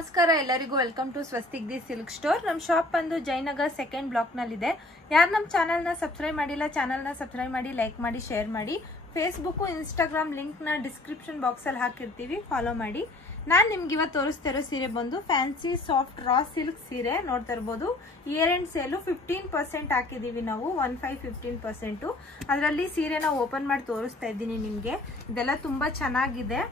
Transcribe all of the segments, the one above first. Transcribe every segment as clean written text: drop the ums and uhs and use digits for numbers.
ನಮಸ್ಕಾರ ಎಲ್ಲರಿಗೂ welcome to Swastik the silk store. ನಮ್ಮ ಶಾಪ್ ಬಂದು ಜಯನಗರ್ ಸೆಕೆಂಡ್ ಬ್ಲಾಕ್ ನಲ್ಲಿ ಇದೆ. ಯಾರು ನಮ್ಮ ಚಾನೆಲ್ ನ ಸಬ್ಸ್ಕ್ರೈಬ್ ಮಾಡಿಲ್ಲ, ಚಾನೆಲ್ ನ ಸಬ್ಸ್ಕ್ರೈಬ್ ಮಾಡಿ, ಲೈಕ್ ಮಾಡಿ, ಶೇರ್ ಮಾಡಿ. ಫೇಸ್ಬುಕ್ ಇನ್ಸ್ಟಾಗ್ರಾಮ್ ಲಿಂಕ್ ನ ಡಿಸ್ಕ್ರಿಪ್ಷನ್ ಬಾಕ್ಸ್ ಅಲ್ಲಿ ಹಾಕಿರ್ತೀವಿ, ಫಾಲೋ ಮಾಡಿ. ನಾನು ನಿಮ್ಗೆ ಇವತ್ತು ತೋರಿಸ್ತಿರೋ ಸೀರೆ ಬಂದು ಫ್ಯಾನ್ಸಿ ಸಾಫ್ಟ್ ರಾ ಸಿಲ್ಕ್ ಸೀರೆ ನೋಡ್ತಾ ಇರ್ಬೋದು. ಇಯರ್ ಎಂಡ್ ಸೇಲು 15% ಹಾಕಿದೀವಿ ನಾವು, 15% ಅದರಲ್ಲಿ ಸೀರೆನ ಓಪನ್ ಮಾಡಿ ತೋರಿಸ್ತಾ ಇದ್ದೀನಿ ನಿಮ್ಗೆ. ಇದೆಲ್ಲ ತುಂಬಾ ಚೆನ್ನಾಗಿದೆ,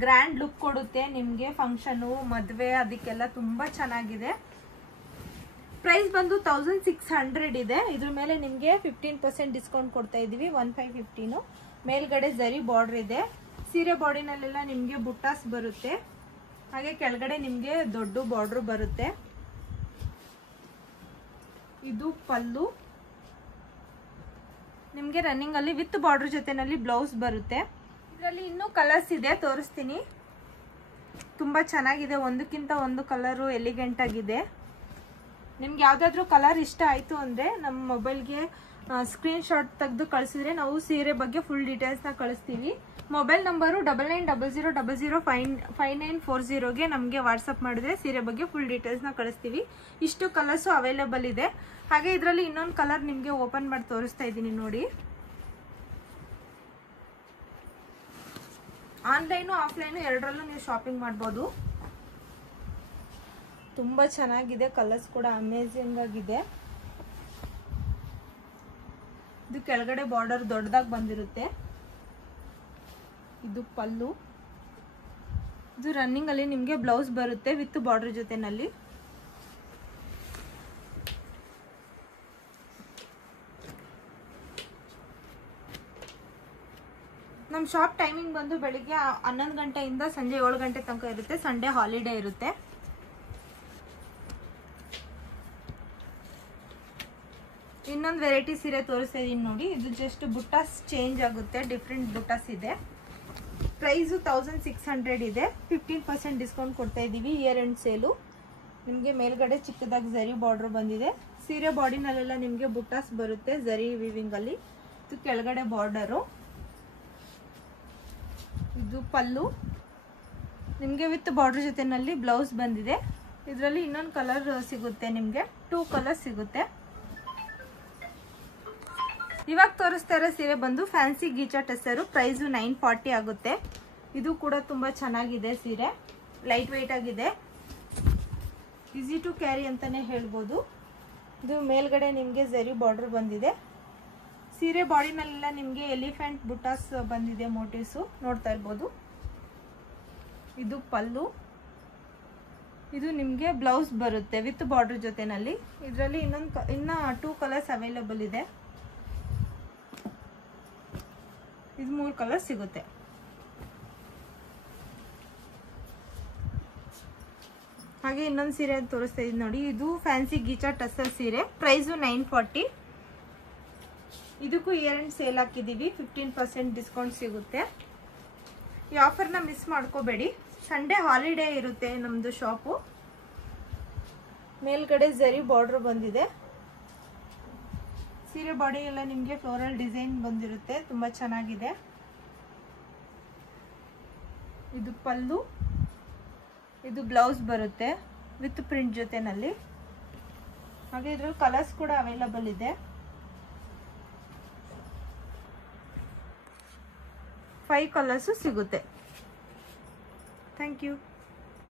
ಗ್ರ್ಯಾಂಡ್ ಲುಕ್ ಕೊಡುತ್ತೆ ನಿಮ್ಗೆ. ಫಂಕ್ಷನ್ ಮದ್ವೆ ಅದಕ್ಕೆಲ್ಲ ತುಂಬಾ ಚೆನ್ನಾಗಿದೆ. ಪ್ರೈಸ್ ಬಂದು 1600 ಇದೆ. ಇದ್ರ ಮೇಲೆ ನಿಮ್ಗೆ 15% ಡಿಸ್ಕೌಂಟ್ ಕೊಡ್ತಾ ಇದೀವಿ, 1515. ಮೇಲ್ಗಡೆ ಜರಿ ಬಾರ್ಡರ್ ಇದೆ. ಸೀರೆ ಬಾಡಿನಲ್ಲೆಲ್ಲ ನಿಮ್ಗೆ ಬುಟ್ಟಾಸ್ ಬರುತ್ತೆ, ಹಾಗೆ ಕೆಳಗಡೆ ನಿಮ್ಗೆ ದೊಡ್ಡ ಬಾರ್ಡರ್ ಬರುತ್ತೆ. ಇದು ಪಲ್ಲು ನಿಮ್ಗೆ ರನ್ನಿಂಗ್ ಅಲ್ಲಿ ವಿತ್ ಬಾರ್ಡರ್ ಜೊತೆನಲ್ಲಿ ಬ್ಲೌಸ್ ಬರುತ್ತೆ. ಇದರಲ್ಲಿ ಇನ್ನೂ ಕಲರ್ಸ್ ಇದೆ, ತೋರಿಸ್ತೀನಿ. ತುಂಬಾ ಚೆನ್ನಾಗಿದೆ, ಒಂದಕ್ಕಿಂತ ಒಂದು ಕಲರು ಎಲಿಗೆಂಟ್ ಆಗಿದೆ. ನಿಮ್ಗೆ ಯಾವ್ದಾದ್ರು ಕಲರ್ ಇಷ್ಟ ಆಯ್ತು ಅಂದ್ರೆ ನಮ್ಮ ಮೊಬೈಲ್ಗೆ ಸ್ಕ್ರೀನ್ ಶಾಟ್ ತೆಗೆದು ಕಳಿಸಿದ್ರೆ ನಾವು ಸೀರೆ ಬಗ್ಗೆ ಫುಲ್ ಡೀಟೇಲ್ಸ್ ನ ಕಳಿಸ್ತೀವಿ. ಮೊಬೈಲ್ ನಂಬರು 9900005940ಗೆ ನಮಗೆ ವಾಟ್ಸಪ್ ಮಾಡಿದ್ರೆ ಸೀರೆ ಬಗ್ಗೆ ಫುಲ್ ಡೀಟೇಲ್ಸ್ ನ ಕಳಿಸ್ತೀವಿ. ಇಷ್ಟು ಕಲರ್ಸು ಅವೈಲೇಬಲ್ ಇದೆ. ಹಾಗೆ ಇದರಲ್ಲಿ ಇನ್ನೊಂದು ಕಲರ್ ನಿಮ್ಗೆ ಓಪನ್ ಮಾಡಿ ತೋರಿಸ್ತಾ ಇದ್ದೀನಿ ನೋಡಿ. ಆನ್ಲೈನು ಆಫ್ಲೈನು ಎರಡರಲ್ಲೂ ನೀವು ಶಾಪಿಂಗ್ ಮಾಡ್ಬೋದು. ತುಂಬಾ ಚೆನ್ನಾಗಿದೆ, ಕಲರ್ಸ್ ಕೂಡ ಅಮೇಜಿಂಗ್ ಆಗಿದೆ. ಇದು ಕೆಳಗಡೆ ಬಾರ್ಡರ್ ದೊಡ್ಡದಾಗಿ ಬಂದಿರುತ್ತೆ. ಇದು ಪಲ್ಲು. ಇದು ರನ್ನಿಂಗ್ ಅಲ್ಲಿ ನಿಮ್ಗೆ ಬ್ಲೌಸ್ ಬರುತ್ತೆ ವಿತ್ ಬಾರ್ಡರ್ ಜೊತೆನಲ್ಲಿ. ನಮ್ಮ ಶಾಪ್ ಟೈಮಿಂಗ್ ಬಂದು ಬೆಳಿಗ್ಗೆ 11 ಗಂಟೆಯಿಂದ ಸಂಜೆ 7 ಗಂಟೆ ತನಕ ಇರುತ್ತೆ. ಸಂಡೇ ಹಾಲಿಡೇ ಇರುತ್ತೆ. ಇನ್ನೊಂದು ವೆರೈಟಿ ಸೀರೆ ತೋರಿಸ್ತಾ ಇದೀನಿ ನೋಡಿ. ಇದು ಜಸ್ಟ್ ಬುಟ್ಟಾಸ್ ಚೇಂಜ್ ಆಗುತ್ತೆ, ಡಿಫ್ರೆಂಟ್ ಬುಟ್ಟಾಸ್ ಇದೆ. ಪ್ರೈಸು 1600 ಇದೆ. 15% ಡಿಸ್ಕೌಂಟ್ ಕೊಡ್ತಾ ಇದೀವಿ. Year end sale. ನಿಮಗೆ ಮೇಲ್ಗಡೆ ಚಿಕ್ಕದಾಗಿ ಜರಿ ಬಾರ್ಡರ್ ಬಂದಿದೆ. ಸೀರೆ ಬಾಡಿನಲ್ಲೆಲ್ಲ ನಿಮಗೆ ಬುಟ್ಟಾಸ್ ಬರುತ್ತೆ ಜರಿ ವಿವಿಂಗ್ ಅಲ್ಲಿ. ಇದು ಕೆಳಗಡೆ ಬಾರ್ಡರು. ಇದು ಪಲ್ಲು ನಿಮ್ಗೆ ವಿತ್ ಬಾರ್ಡರ್ ಜೊತೆನಲ್ಲಿ ಬ್ಲೌಸ್ ಬಂದಿದೆ. ಇದರಲ್ಲಿ ಇನ್ನೊಂದು ಕಲರ್ ಸಿಗುತ್ತೆ, ನಿಮ್ಗೆ 2 ಕಲರ್ ಸಿಗುತ್ತೆ. ಇವಾಗ ತೋರಿಸ್ತಾ ಇರೋ ಸೀರೆ ಬಂದು ಫ್ಯಾನ್ಸಿ ಗೀಚಾ ಟೆಸರು. ಪ್ರೈಸು 940 ಆಗುತ್ತೆ. ಇದು ಕೂಡ ತುಂಬಾ ಚೆನ್ನಾಗಿದೆ ಸೀರೆ, ಲೈಟ್ ವೆಯ್ಟ್ ಆಗಿದೆ, ಈಸಿ ಟು ಕ್ಯಾರಿ ಅಂತಾನೆ ಹೇಳ್ಬೋದು. ಇದು ಮೇಲ್ಗಡೆ ನಿಮ್ಗೆ ಜರಿ ಬಾರ್ಡರ್ ಬಂದಿದೆ. ಸೀರೆ ಬಾಡಿನಲ್ಲೆಲ್ಲ ನಿಮ್ಗೆ ಎಲಿಫೆಂಟ್ ಬುಟ್ಟಾಸ್ ಬಂದಿದೆ, ಮೋಟಿವ್ಸು ನೋಡ್ತಾ ಇರ್ಬೋದು. ಇದು ಪಲ್ಲು. ಇದು ನಿಮ್ಗೆ ಬ್ಲೌಸ್ ಬರುತ್ತೆ ವಿತ್ ಬಾರ್ಡರ್ ಜೊತೆನಲ್ಲಿ. ಇದರಲ್ಲಿ ಇನ್ನ 2 ಕಲರ್ಸ್ ಅವೈಲೇಬಲ್ ಇದೆ. ಇದು 3 ಕಲರ್ ಸಿಗುತ್ತೆ. ಹಾಗೆ ಇನ್ನೊಂದು ಸೀರೆ ತೋರಿಸ್ತಾ ಇದ್ದೀನಿ ನೋಡಿ. ಇದು ಫ್ಯಾನ್ಸಿ ಗೀಚಾ ಟಸರ್ ಸೀರೆ. ಪ್ರೈಸು 940. ಇದಕ್ಕೂ ಇಯರ್ ಎಂಡ್ ಸೇಲ್ ಹಾಕಿದೀವಿ, 15% ಡಿಸ್ಕೌಂಟ್ ಸಿಗುತ್ತೆ. ಈ ಆಫರ್ನ ಮಿಸ್ ಮಾಡ್ಕೋಬೇಡಿ. ಸಂಡೇ ಹಾಲಿಡೇ ಇರುತ್ತೆ ನಮ್ದು ಶಾಪು. ಮೇಲ್ಗಡೆ ಜರಿ ಬಾರ್ಡರ್ ಬಂದಿದೆ. ಸೀರೆ ಬಾಡಿ ಎಲ್ಲ ನಿಮ್ಗೆ ಫ್ಲೋರಲ್ ಡಿಸೈನ್ ಬಂದಿರುತ್ತೆ, ತುಂಬಾ ಚೆನ್ನಾಗಿದೆ. ಇದು ಪಲ್ಲು. ಇದು ಬ್ಲೌಸ್ ಬರುತ್ತೆ ವಿತ್ ಪ್ರಿಂಟ್ ಜೊತೆನಲ್ಲಿ. ಹಾಗೆ ಇದ್ರಲ್ಲಿ ಕಲರ್ಸ್ ಕೂಡ ಅವೈಲಬಲ್ ಇದೆ. 5 ಕಲರ್ಸ್ ಸಿಗುತ್ತೆ. Thank you.